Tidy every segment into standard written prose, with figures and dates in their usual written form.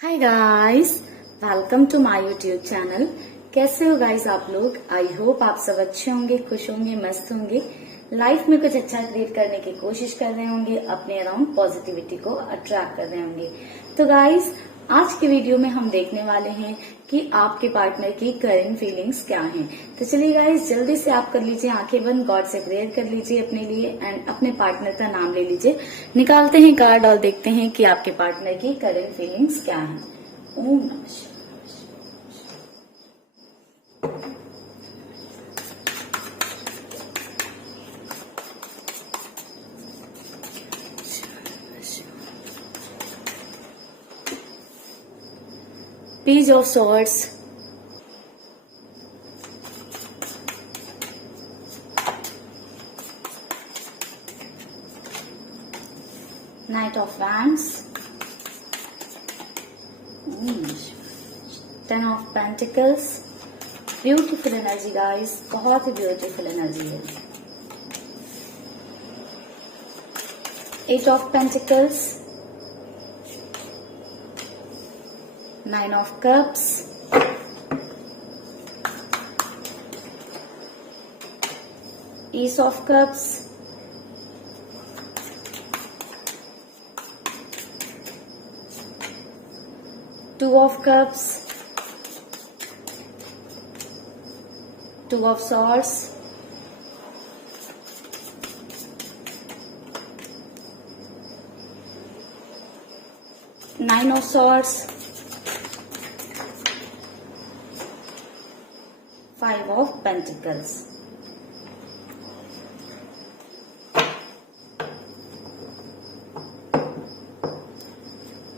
Hi guys, welcome to my YouTube channel. कैसे हो guys आप लोग? आई होप आप सब अच्छे होंगे, खुश होंगे, मस्त होंगे, लाइफ में कुछ अच्छा क्रिएट करने की कोशिश कर रहे होंगे, अपने अराउंड पॉजिटिविटी को अट्रैक्ट कर रहे होंगे। तो गाइस, आज के वीडियो में हम देखने वाले हैं कि आपके पार्टनर की करंट फीलिंग्स क्या हैं। तो चलिए गाइस, जल्दी से आप कर लीजिए आंखें बंद, गॉड से प्रेयर कर लीजिए अपने लिए एंड अपने पार्टनर का नाम ले लीजिए। निकालते हैं कार्ड और देखते हैं कि आपके पार्टनर की करंट फीलिंग्स क्या हैं। ओम नमः शिवाय। Page of Swords, Knight of Wands, Ten of Pentacles। Beautiful energy guys, बहुत ही ब्यूटीफुल एनर्जी है। Eight of Pentacles, Nine of Cups, Ace of Cups, Two of Cups, Two of Swords, Nine of Swords, Five of Pentacles।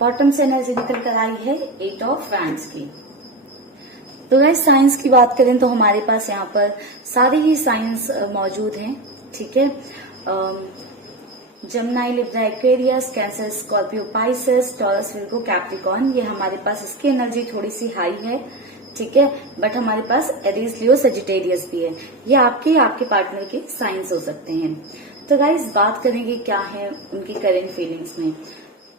Bottom से energy निकल कर आई है eight of wands की। तो guys, science की बात करें तो हमारे पास यहाँ पर सारे ही साइंस मौजूद हैं, ठीक है। जमनाई, Libra, Aquarius, cancer, Scorpio, Pisces, taurus, Virgo, Capricorn, ये हमारे पास इसकी एनर्जी थोड़ी सी हाई है, ठीक है। बट हमारे पास एरीज, लियो, सजिटेरियस भी है। ये आपके पार्टनर के साइंस हो सकते हैं। तो गाइस, बात करेंगे क्या है उनकी करंट फीलिंग्स में।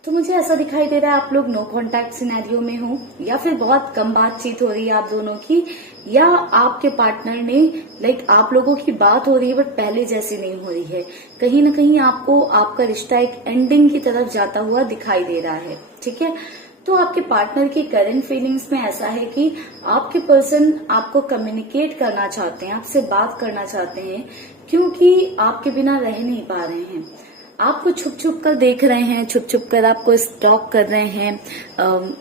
तो मुझे ऐसा दिखाई दे रहा है आप लोग नो कांटेक्ट सिनेरियो में हो, या फिर बहुत कम बातचीत हो रही है आप दोनों की, या आपके पार्टनर ने आप लोगों की बात हो रही है बट पहले जैसी नहीं हो रही है। कहीं ना कहीं आपको आपका रिश्ता एक एंडिंग की तरफ जाता हुआ दिखाई दे रहा है, ठीक है। तो आपके पार्टनर की करंट फीलिंग्स में ऐसा है कि आपके पर्सन आपको कम्युनिकेट करना चाहते हैं, आपसे बात करना चाहते हैं, क्योंकि आपके बिना रह नहीं पा रहे हैं। आपको छुप छुप कर देख रहे हैं, छुप छुप कर आपको स्टॉक कर रहे हैं।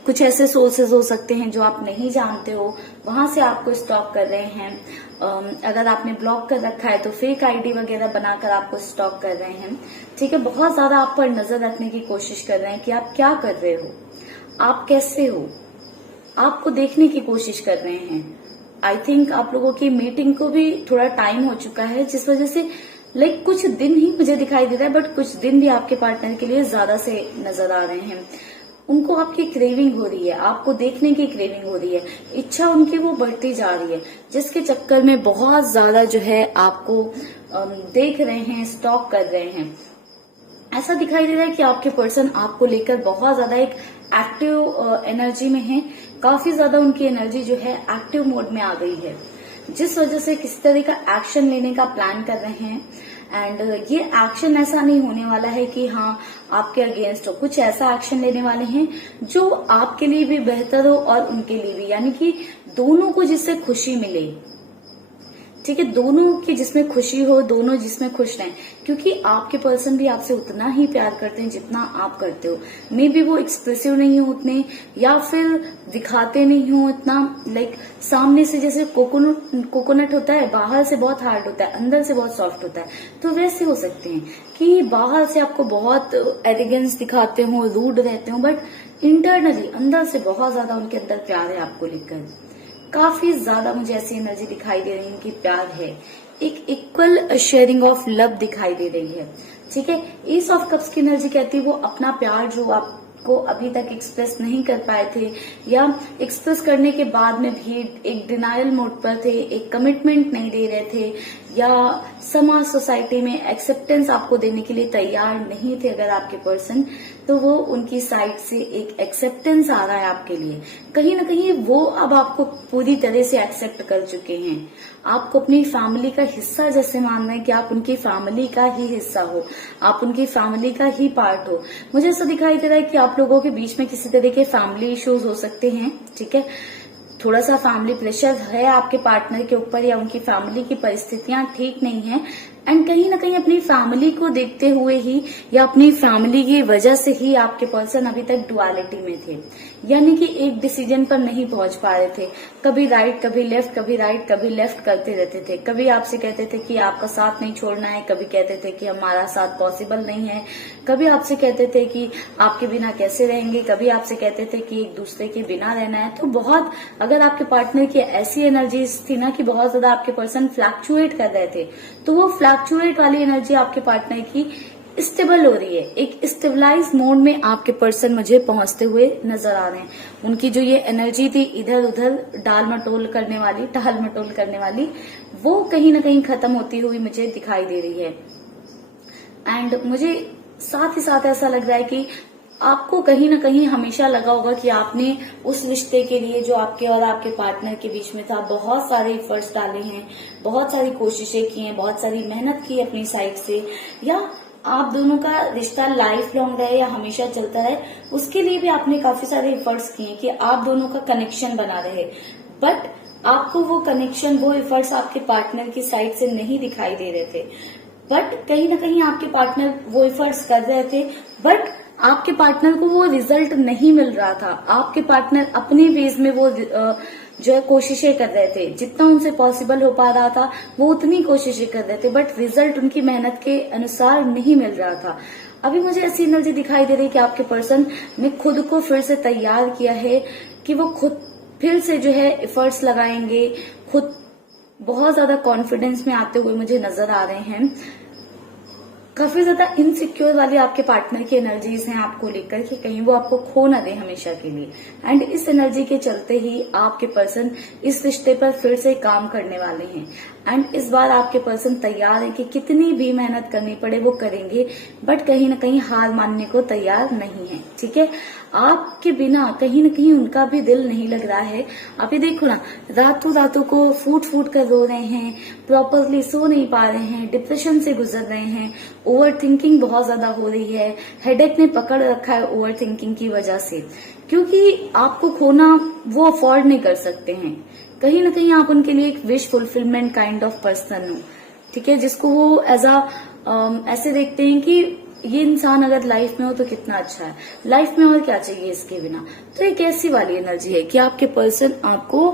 कुछ ऐसे सोर्सेज हो सकते हैं जो आप नहीं जानते हो, वहां से आपको स्टॉक कर रहे हैं। अगर आपने ब्लॉक कर रखा है तो फेक आईडी वगैरह बनाकर आपको स्टॉक कर रहे हैं, ठीक है। बहुत ज्यादा आप पर नजर रखने की कोशिश कर रहे हैं कि आप क्या कर रहे हो, आप कैसे हो, आपको देखने की कोशिश कर रहे हैं। आई थिंक आप लोगों की मीटिंग को भी थोड़ा टाइम हो चुका है, जिस वजह से कुछ दिन ही मुझे दिखाई दे रहा है, बट कुछ दिन भी आपके पार्टनर के लिए ज्यादा से नजर आ रहे हैं। उनको आपकी क्रेविंग हो रही है, आपको देखने की क्रेविंग हो रही है, इच्छा उनकी वो बढ़ती जा रही है, जिसके चक्कर में बहुत ज्यादा जो है आपको देख रहे हैं, स्टॉक कर रहे हैं। ऐसा दिखाई दे रहा है कि आपके पर्सन आपको लेकर बहुत ज्यादा एक एक्टिव एनर्जी में है। काफी ज्यादा उनकी एनर्जी जो है एक्टिव मोड में आ गई है, जिस वजह से किसी तरह का एक्शन लेने का प्लान कर रहे हैं। एंड ये एक्शन ऐसा नहीं होने वाला है कि हाँ आपके अगेंस्ट हो, कुछ ऐसा एक्शन लेने वाले हैं जो आपके लिए भी बेहतर हो और उनके लिए भी, यानी कि दोनों को जिससे खुशी मिले, ठीक है। दोनों की जिसमें खुशी हो, दोनों जिसमें खुश रहें, क्योंकि आपके पर्सन भी आपसे उतना ही प्यार करते हैं जितना आप करते हो। मे बी वो एक्सप्रेसिव नहीं हो उतने, या फिर दिखाते नहीं हो इतना। सामने से जैसे कोकोनट होता है, बाहर से बहुत हार्ड होता है, अंदर से बहुत सॉफ्ट होता है, तो वैसे हो सकते हैं कि बाहर से आपको बहुत एलिगेंस दिखाते हो, रूड रहते हो, बट इंटरनली अंदर से बहुत ज्यादा उनके अंदर प्यार है आपको लेकर। काफी ज्यादा मुझे ऐसी एनर्जी दिखाई दे रही है कि प्यार है, एक इक्वल शेयरिंग ऑफ लव दिखाई दे रही है, ठीक है। एस ऑफ कप्स की एनर्जी कहती है वो अपना प्यार जो आपको अभी तक एक्सप्रेस नहीं कर पाए थे, या एक्सप्रेस करने के बाद में भी एक डिनायल मोड पर थे, एक कमिटमेंट नहीं दे रहे थे, या समाज सोसाइटी में एक्सेप्टेंस आपको देने के लिए तैयार नहीं थे अगर आपके पर्सन, तो वो उनकी साइड से एक एक्सेप्टेंस आ रहा है आपके लिए। कहीं ना कहीं वो अब आपको पूरी तरह से एक्सेप्ट कर चुके हैं, आपको अपनी फैमिली का हिस्सा जैसे मान रहे हैं कि आप उनकी फैमिली का ही हिस्सा हो, आप उनकी फैमिली का ही पार्ट हो। मुझे ऐसा दिखाई दे रहा है कि आप लोगों के बीच में किसी तरह के फैमिली इश्यूज हो सकते हैं, ठीक है, थोड़ा सा फैमिली प्रेशर है आपके पार्टनर के ऊपर, या उनकी फैमिली की परिस्थितियां ठीक नहीं है, एंड कहीं ना कहीं अपनी फैमिली को देखते हुए ही या अपनी फैमिली की वजह से ही आपके पर्सन अभी तक डुअलिटी में थे, यानी कि एक डिसीजन पर नहीं पहुंच पा रहे थे। कभी राइट कभी लेफ्ट, कभी राइट कभी लेफ्ट करते रहते थे। कभी आपसे कहते थे कि आपका साथ नहीं छोड़ना है, कभी कहते थे कि हमारा साथ पॉसिबल नहीं है, कभी आपसे कहते थे कि आपके बिना कैसे रहेंगे, कभी आपसे कहते थे कि एक दूसरे के बिना रहना है। तो बहुत, अगर आपके पार्टनर की ऐसी एनर्जीज थी ना कि बहुत ज्यादा आपके पर्सन फ्लैक्चुएट कर रहे थे, तो वो फ्लैक्चुएट वाली एनर्जी आपके पार्टनर की स्टेबल हो रही है। एक स्टेबलाइज मोड में आपके पर्सन मुझे पहुंचते हुए नजर आ रहे हैं। उनकी जो ये एनर्जी थी इधर उधर टाल मटोल करने वाली, वो कहीं ना कहीं खत्म होती हुई मुझे दिखाई दे रही है। एंड मुझे साथ ही साथ ऐसा लग रहा है कि आपको कहीं ना कहीं हमेशा लगा होगा कि आपने उस रिश्ते के लिए जो आपके और आपके पार्टनर के बीच में था, बहुत सारे एफर्ट्स डाले हैं, बहुत सारी कोशिशें की हैं, बहुत सारी मेहनत की अपनी साइड से, या आप दोनों का रिश्ता लाइफ लॉन्ग रहे या हमेशा चलता रहे, उसके लिए भी आपने काफी सारे एफर्ट्स किए हैं कि आप दोनों का कनेक्शन बना रहे। बट आपको वो कनेक्शन, वो एफर्ट्स आपके पार्टनर की साइड से नहीं दिखाई दे रहे थे। बट कहीं ना कहीं आपके पार्टनर वो एफर्ट्स कर रहे थे, बट आपके पार्टनर को वो रिजल्ट नहीं मिल रहा था। आपके पार्टनर अपने बेस में वो जो है कोशिशें कर रहे थे, जितना उनसे पॉसिबल हो पा रहा था वो उतनी कोशिशें कर रहे थे, बट रिजल्ट उनकी मेहनत के अनुसार नहीं मिल रहा था। अभी मुझे ऐसी एनर्जी दिखाई दे रही है कि आपके पर्सन ने खुद को फिर से तैयार किया है कि वो खुद फिर से जो है एफर्ट्स लगाएंगे, खुद बहुत ज्यादा कॉन्फिडेंस में आते हुए मुझे नजर आ रहे हैं। काफी ज्यादा इनसिक्योर वाली आपके पार्टनर की एनर्जीज हैं आपको लेकर कि कहीं वो आपको खो ना दे हमेशा के लिए। एंड इस एनर्जी के चलते ही आपके पर्सन इस रिश्ते पर फिर से काम करने वाले हैं। एंड इस बार आपके पर्सन तैयार है कि कितनी भी मेहनत करनी पड़े वो करेंगे, बट कहीं ना कहीं हार मानने को तैयार नहीं है, ठीक है। आपके बिना कहीं न कहीं उनका भी दिल नहीं लग रहा है। अभी देखो ना, रातों को फूट फूट कर रो रहे हैं, प्रॉपरली सो नहीं पा रहे हैं, डिप्रेशन से गुजर रहे हैं, ओवर थिंकिंग बहुत ज्यादा हो रही है, हेडेक ने पकड़ रखा है ओवर थिंकिंग की वजह से, क्योंकि आपको खोना वो अफोर्ड नहीं कर सकते हैं। कहीं ना कहीं आप उनके लिए एक wish fulfilment kind of person हो, ठीक है, जिसको वो ऐसे देखते हैं कि ये इंसान अगर लाइफ में हो तो कितना अच्छा है, लाइफ में और क्या चाहिए इसके बिना। तो एक ऐसी वाली एनर्जी है कि आपके पर्सन आपको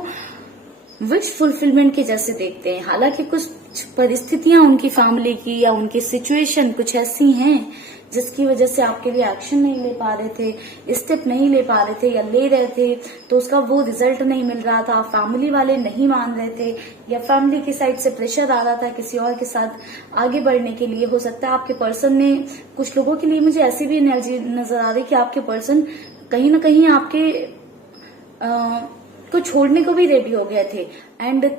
विश फुलफिलमेंट के जैसे देखते हैं। हालांकि कुछ परिस्थितियां उनकी फैमिली की या उनकी सिचुएशन कुछ ऐसी हैं जिसकी वजह से आपके लिए एक्शन नहीं ले पा रहे थे, स्टेप नहीं ले पा रहे थे, या ले रहे थे तो उसका वो रिजल्ट नहीं मिल रहा था, फैमिली वाले नहीं मान रहे थे, या फैमिली की साइड से प्रेशर आ रहा था किसी और के साथ आगे बढ़ने के लिए। हो सकता है आपके पर्सन ने, कुछ लोगों के लिए मुझे ऐसी भी एनर्जी नजर आ रही कि आपके पर्सन कहीं ना कहीं आपके को छोड़ने को भी रेडी हो गए थे, एंड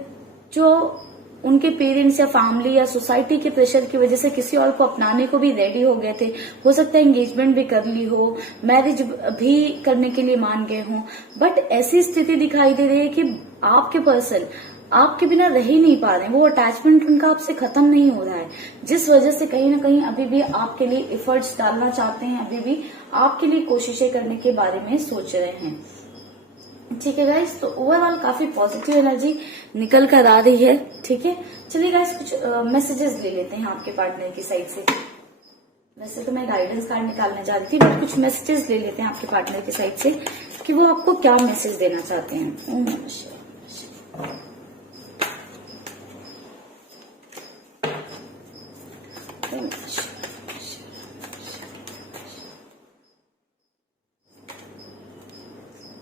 जो उनके पेरेंट्स या फैमिली या सोसाइटी के प्रेशर की वजह से किसी और को अपनाने को भी रेडी हो गए थे। हो सकता है एंगेजमेंट भी कर ली हो, मैरिज भी करने के लिए मान गए हों, बट ऐसी स्थिति दिखाई दे रही है कि आपके पर्सन आपके बिना रह ही नहीं पा रहे हैं, वो अटैचमेंट उनका आपसे खत्म नहीं हो रहा है, जिस वजह से कहीं ना कहीं अभी भी आपके लिए एफर्ट्स डालना चाहते हैं, अभी भी आपके लिए कोशिशें करने के बारे में सोच रहे हैं, ठीक है गाइस। तो ओवरऑल काफी पॉजिटिव एनर्जी निकल कर आ रही है, ठीक है। चलिए गाइस, कुछ मैसेजेस ले लेते हैं आपके पार्टनर की साइड से। वैसे तो मैं गाइडेंस कार्ड निकालने जा रही थी, बट कुछ मैसेजेस ले लेते हैं आपके पार्टनर की साइड से कि वो आपको क्या मैसेज देना चाहते हैं। ओम नमः शिवाय।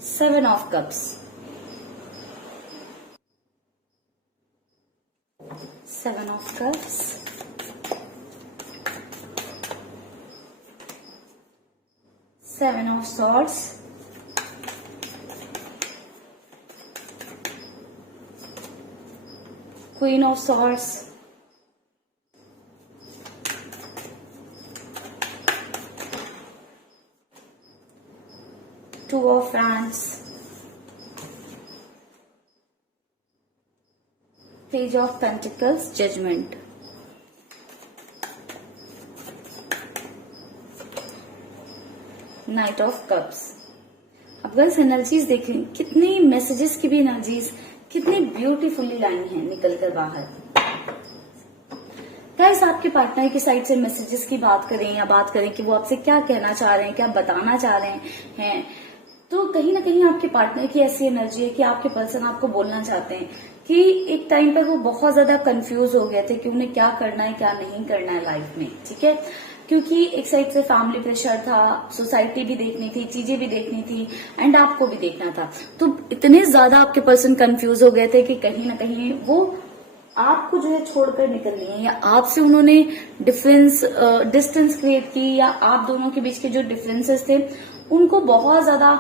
Seven of Cups, Seven of Cups, Seven of Swords, Queen of Swords, Two of Wands, Page of Pentacles, Judgment, Knight of Cups। अब गर्ल्स एनर्जीज देखें, कितनी मैसेजेस की भी एनर्जीज कितनी ब्यूटीफुली लाई हैं निकल कर बाहर। गाइस, आपके पार्टनर की साइड से मैसेजेस की बात करें या बात करें कि वो आपसे क्या कहना चाह रहे हैं, क्या बताना चाह रहे हैं, तो कहीं ना कहीं आपके पार्टनर की ऐसी एनर्जी है कि आपके पर्सन आपको बोलना चाहते हैं कि एक टाइम पर वो बहुत ज्यादा कंफ्यूज हो गए थे कि उन्हें क्या करना है क्या नहीं करना है लाइफ में, ठीक है। क्योंकि एक साइड से फैमिली प्रेशर था, सोसाइटी भी देखनी थी, चीजें भी देखनी थी एंड आपको भी देखना था। तो इतने ज्यादा आपके पर्सन कंफ्यूज हो गए थे कि कहीं ना कहीं वो आपको जो है छोड़कर निकल लिए, या आपसे उन्होंने डिस्टेंस क्रिएट की, या आप दोनों के बीच के जो डिफरेंसेस थे उनको बहुत ज्यादा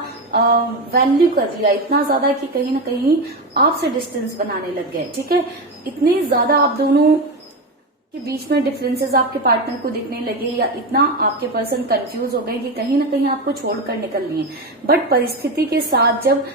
वैल्यू कर लिया, इतना ज्यादा कि कहीं ना कहीं आपसे डिस्टेंस बनाने लग गए, ठीक है। इतने ज्यादा आप दोनों के बीच में डिफरेंसेस आपके पार्टनर को दिखने लगे, या इतना आपके पर्सन कंफ्यूज हो गए कि कहीं ना कहीं आपको छोड़कर निकल लिए। बट परिस्थिति के साथ जब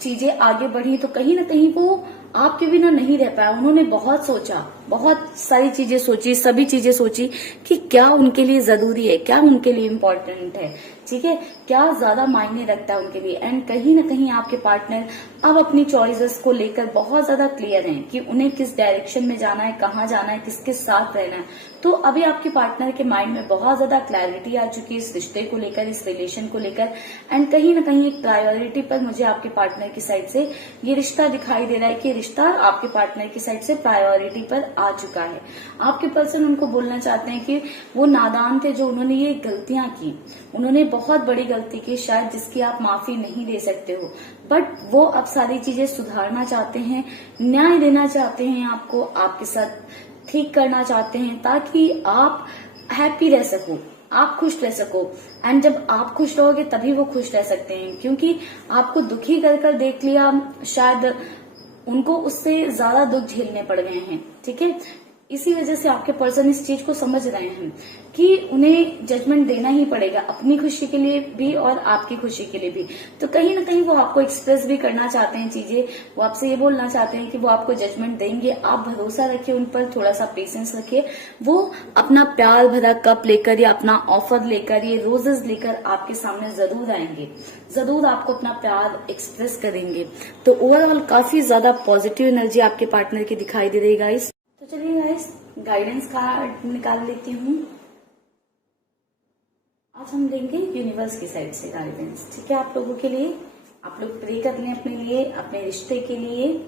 चीजें आगे बढ़ी तो कहीं ना कहीं वो आपके बिना नहीं रह पाया। उन्होंने बहुत सोचा, बहुत सारी चीजें सोची, सभी चीजें सोची कि क्या उनके लिए जरूरी है, क्या उनके लिए इम्पोर्टेंट है, ठीक है, क्या ज्यादा मायने रखता है उनके लिए। एंड कहीं ना कहीं आपके पार्टनर अब अपनी चॉइसेस को लेकर बहुत ज्यादा क्लियर हैं कि उन्हें किस डायरेक्शन में जाना है, कहाँ जाना है, किसके साथ रहना है। तो अभी आपके पार्टनर के माइंड में बहुत ज्यादा क्लैरिटी आ चुकी है इस रिश्ते को लेकर, इस रिलेशन को लेकर। एंड कहीं ना कहीं एक प्रायोरिटी पर मुझे आपके पार्टनर की साइड से ये रिश्ता दिखाई दे रहा है कि रिश्ता आपके पार्टनर की साइड से प्रायोरिटी पर आ चुका है। आपके पर्सन उनको बोलना चाहते हैं कि वो नादान थे जो उन्होंने ये गलतियां की, उन्होंने बहुत बड़ी गलती की शायद, जिसकी आप माफी नहीं दे सकते हो। बट वो अब सारी चीजें सुधारना चाहते हैं, न्याय देना चाहते हैं आपको, आपके साथ ठीक करना चाहते हैं ताकि आप हैप्पी रह सको, आप खुश रह सको। एंड जब आप खुश रहोगे तभी वो खुश रह सकते हैं, क्योंकि आपको दुखी कर कर देख लिया, शायद उनको उससे ज्यादा दुख झेलने पड़ गए हैं, ठीक है। इसी वजह से आपके पर्सन इस चीज को समझ रहे हैं कि उन्हें जजमेंट देना ही पड़ेगा, अपनी खुशी के लिए भी और आपकी खुशी के लिए भी। तो कहीं ना कहीं वो आपको एक्सप्रेस भी करना चाहते हैं चीजें, वो आपसे ये बोलना चाहते हैं कि वो आपको जजमेंट देंगे। आप भरोसा रखिए उन पर, थोड़ा सा पेशेंस रखिए। वो अपना प्यार भरा कप लेकर या अपना ऑफर लेकर, ये रोजेस लेकर आपके सामने जरूर आएंगे, जरूर आपको अपना प्यार एक्सप्रेस करेंगे। तो ओवरऑल काफी ज्यादा पॉजिटिव एनर्जी आपके पार्टनर की दिखाई दे रही गाइस। तो चलिए गाइस, गाइडेंस कार्ड निकाल लेती हूँ। आज हम देंगे यूनिवर्स की साइड से गाइडेंस, ठीक है, आप लोगों के लिए। आप लोग प्रे कर लें अपने लिए, अपने रिश्ते के लिए।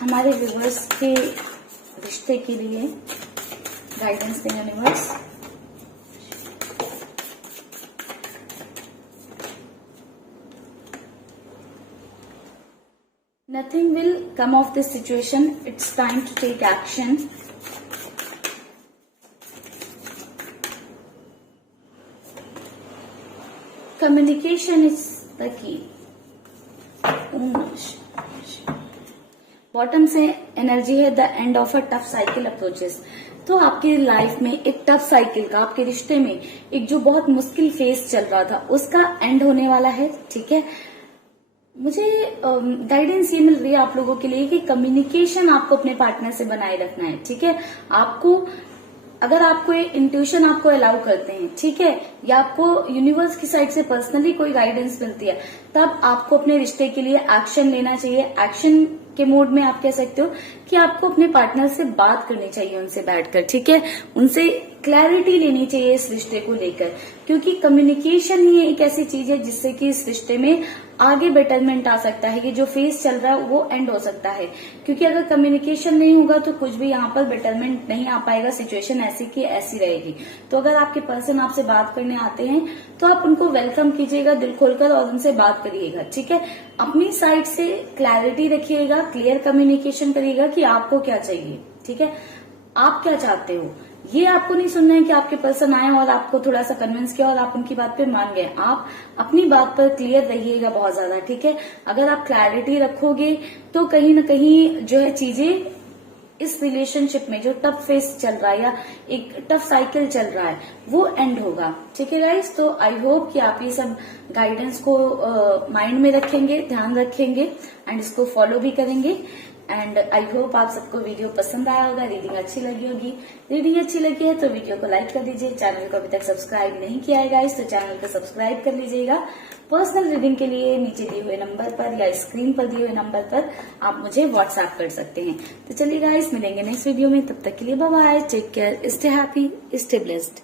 हमारे व्यूअर्स के रिश्ते के लिए गाइडेंस दें universe. Nothing will come of this situation. It's time to take action. Communication is the key. Bottom से एनर्जी है the end of a tough cycle approaches. तो आपकी लाइफ में एक टफ साइकिल का, आपके रिश्ते में एक जो बहुत मुश्किल फेज चल रहा था उसका एंड होने वाला है, ठीक है। मुझे गाइडेंस ये मिल रही है आप लोगों के लिए कि कम्युनिकेशन आपको अपने पार्टनर से बनाए रखना है, ठीक है। आपको, अगर आपको इंट्यूशन आपको अलाउ करते हैं, ठीक है, या आपको यूनिवर्स की साइड से पर्सनली कोई गाइडेंस मिलती है, तब आपको अपने रिश्ते के लिए एक्शन लेना चाहिए। एक्शन के मोड में आप कह सकते हो कि आपको अपने पार्टनर से बात करनी चाहिए, उनसे बैठकर, ठीक है, उनसे क्लैरिटी लेनी चाहिए इस रिश्ते को लेकर, क्योंकि कम्युनिकेशन ही एक ऐसी चीज है जिससे कि इस रिश्ते में आगे बेटरमेंट आ सकता है। ये जो फेज चल रहा है वो एंड हो सकता है, क्योंकि अगर कम्युनिकेशन नहीं होगा तो कुछ भी यहाँ पर बेटरमेंट नहीं आ पाएगा, सिचुएशन ऐसी की ऐसी रहेगी। तो अगर आपके पर्सन आपसे बात करने आते हैं तो आप उनको वेलकम कीजिएगा दिल खोलकर और उनसे बात करिएगा, ठीक है। अपनी साइड से क्लैरिटी रखिएगा, क्लियर कम्युनिकेशन करिएगा कि आपको क्या चाहिए, ठीक है, आप क्या चाहते हो, ये आपको नहीं सुनना है कि आपके पर्सन आए और आपको थोड़ा सा कन्विंस किया और आप उनकी बात पे मान गए। आप अपनी बात पर क्लियर रहिएगा बहुत ज्यादा, ठीक है। अगर आप क्लैरिटी रखोगे तो कहीं ना कहीं जो है चीजें इस रिलेशनशिप में जो टफ फेस चल रहा है या एक टफ साइकिल चल रहा है वो एंड होगा, ठीक है गाइस। तो आई होप कि आप ये सब गाइडेंस को माइंड में रखेंगे, ध्यान रखेंगे एंड इसको फॉलो भी करेंगे। एंड आई होप आप सबको वीडियो पसंद आया होगा, रीडिंग अच्छी लगी होगी। रीडिंग अच्छी लगी है तो वीडियो को लाइक कर दीजिए। चैनल को अभी तक सब्सक्राइब नहीं किया है गाइस तो चैनल को सब्सक्राइब कर लीजिएगा। पर्सनल रीडिंग के लिए नीचे दिए हुए नंबर पर या स्क्रीन पर दिए हुए नंबर पर आप मुझे व्हाट्सएप कर सकते हैं। तो चलिए गाइस, मिलेंगे नेक्स्ट वीडियो में, तब तक के लिए bye bye, take care, stay happy, stay blessed.